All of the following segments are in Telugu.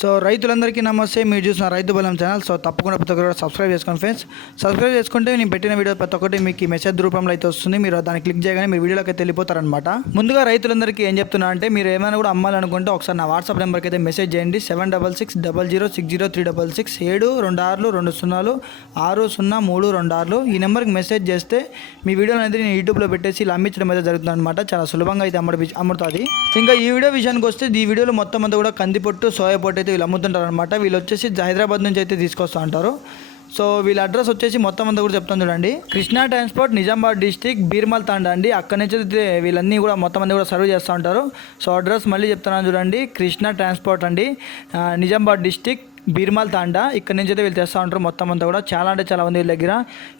సో రైతులందరికీ నమస్తే మీరు చూసిన రైతు బలం ఛానల్. సో తప్పకుండా ప్రతి ఒక్కరు కూడా సబ్స్క్రైబ్ చేసుకోండి ఫ్రెండ్స్ సబ్స్క్రైబ్ చేసుకుంటే నేను పెట్టిన వీడియో ప్రతి ఒక్కటి మీకు మెసేజ్ రూపంలో అయితే వస్తుంది. మీరు దాన్ని క్లిక్ చేయగానే మీరు వీడియోలోకి అయితే వెళ్ళిపోతారనమాట ముందుగా రైతులందరికీ ఏం చెప్తున్నా అంటే మీరు ఏమైనా కూడా అమ్మాలనుకుంటే ఒకసారి నా వాట్సాప్ నెంబర్కి అయితే మెసేజ్ చేయండి. Seven double six double zero six zero three double six ఏడు రెండు ఆరులు రెండు సున్నాలు ఆరు సున్నా మూడు రెండు ఆరులు. ఈ నెంబర్కి మెసేజ్ చేస్తే మీ వీడియో అనేది నేను యూట్యూబ్లో పెట్టేసి ఇలా అమ్మించడం అయితే జరుగుతుంది అనమాట చాలా సులభంగా అయితే అమ్మడి అమ్ముతుంది ఇంకా ఈ వీడియో విషయానికి వస్తే ఈ వీడియోలో మొత్తం అంతా కూడా కందిపొట్టు సోయా పొట్టు అయితే వీళ్ళు అమ్ముతుంటారు అనమాట వీళ్ళు వచ్చేసి హైదరాబాద్ నుంచి అయితే తీసుకొస్తూ ఉంటారు. సో వీళ్ళ అడ్రస్ వచ్చేసి మొత్తం అంతా కూడా చెప్తాను చూడండి. కృష్ణా ట్రాన్స్పోర్ట్ నిజామాబాద్ డిస్టిక్ బీర్మల్ తాండా అండి. అక్కడ నుంచి అయితే వీళ్ళన్నీ కూడా మొత్తం అంతా కూడా సర్వ్ చేస్తూ ఉంటారు. సో అడ్రస్ మళ్ళీ చెప్తున్నాను చూడండి. కృష్ణా ట్రాన్స్పోర్ట్ అండి. నిజామాబాద్ డిస్టిక్ బీర్మాల్ తాండా. ఇక్కడ నుంచి అయితే వీళ్ళు తెస్తూ ఉంటారు మొత్తం అంతా కూడా. చాలా అంటే చాలా మంది వీళ్ళ దగ్గర.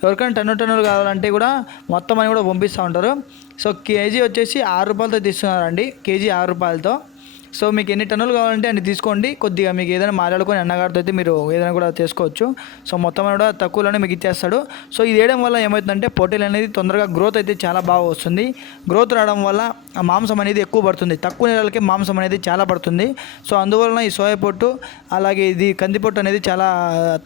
ఎవరికైనా టన్ను టన్నులు కావాలంటే కూడా మొత్తం అని కూడా పంపిస్తూ ఉంటారు. సో కేజీ వచ్చేసి ఆరు రూపాయలతో తీస్తున్నారండి కేజీ ఆరు రూపాయలతో. సో మీకు ఎన్ని టన్నులు కావాలంటే అన్ని తీసుకోండి. కొద్దిగా మీకు ఏదైనా మాట్లాడుకొని అన్నగారితో అయితే మీరు ఏదైనా కూడా చేసుకోవచ్చు. సో మొత్తం కూడా తక్కువలోనే మీకు ఇచ్చేస్తాడు. సో ఇది వేయడం వల్ల ఏమవుతుందంటే పొట్టేలు అనేది తొందరగా గ్రోత్ అయితే చాలా బాగా వస్తుంది. గ్రోత్ రావడం వల్ల మాంసం అనేది ఎక్కువ పడుతుంది. తక్కువ నెలలకి మాంసం అనేది చాలా పడుతుంది. సో అందువలన ఈ సోయా పొట్టు అలాగే ఇది కంది పొట్టు అనేది చాలా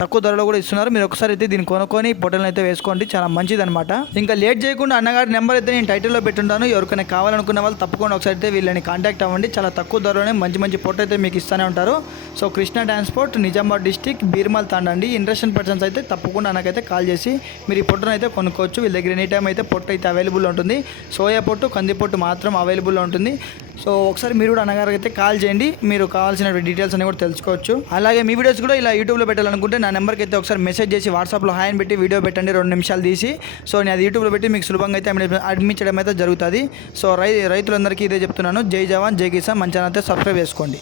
తక్కువ ధరలో కూడా ఇస్తున్నారు. మీరు ఒకసారి అయితే దీన్ని కొనుక్కొని పొట్టలను అయితే వేసుకోండి. చాలా మంచిది అనమాట ఇంకా లేట్ చేయకుండా అన్నగారి నెంబర్ అయితే నేను టైటిల్లో పెట్టుంటాను. ఎవరికైనా కావాలనుకున్న వాళ్ళు తప్పకుండా ఒకసారి అయితే వీళ్ళని కాంటాక్ట్ అవ్వండి. చాలా తక్కువ ధరలోనే మంచి మంచి పొట్టు అయితే మీకు ఇస్తూనే ఉంటారు. So Krishna transport Nizamabad district Birmal తాండండి. Interested persons అయితే తప్పకుండా నాకైతే కాల్ చేసి మీరు ఈ పొట్టును అయితే కొనుక్కోవచ్చు. వీళ్ళ దగ్గర ఎనీ టైం అయితే పొట్టు అయితే అవైలబుల్ ఉంటుంది. సోయా పొట్టు కంది పొట్టు మాత్రం అవైలబుల్ ఉంటుంది. సో ఒకసారి మీరు కూడా అన్నగారికి అయితే కాల్ చేయండి. మీరు కావాల్సిన డీటెయిల్స్ అన్ని కూడా తెలుసుకోవచ్చు. అలాగే మీ వీడియోస్ కూడా ఇలా యూట్యూబ్లో పెట్టాలనుకుంటే నా నెంబర్కి అయితే ఒకసారి మెసేజ్ చేసి వాట్సాప్లో హాయ్ అని పెట్టి వీడియో పెట్టండి. రెండు నిమిషాలు తీసి. సో నేను అది యూట్యూబ్లో పెట్టి మీకు సులభంగా అయితే అడ్మి- అడ్మించడం అయితే జరుగుతుంది. సో రై రైతులందరికీ ఇదే చెప్తున్నాను. జై జవాన్ జై కిసాన్. మంచి అయితే సబ్స్క్రైబ్ చేసుకోండి.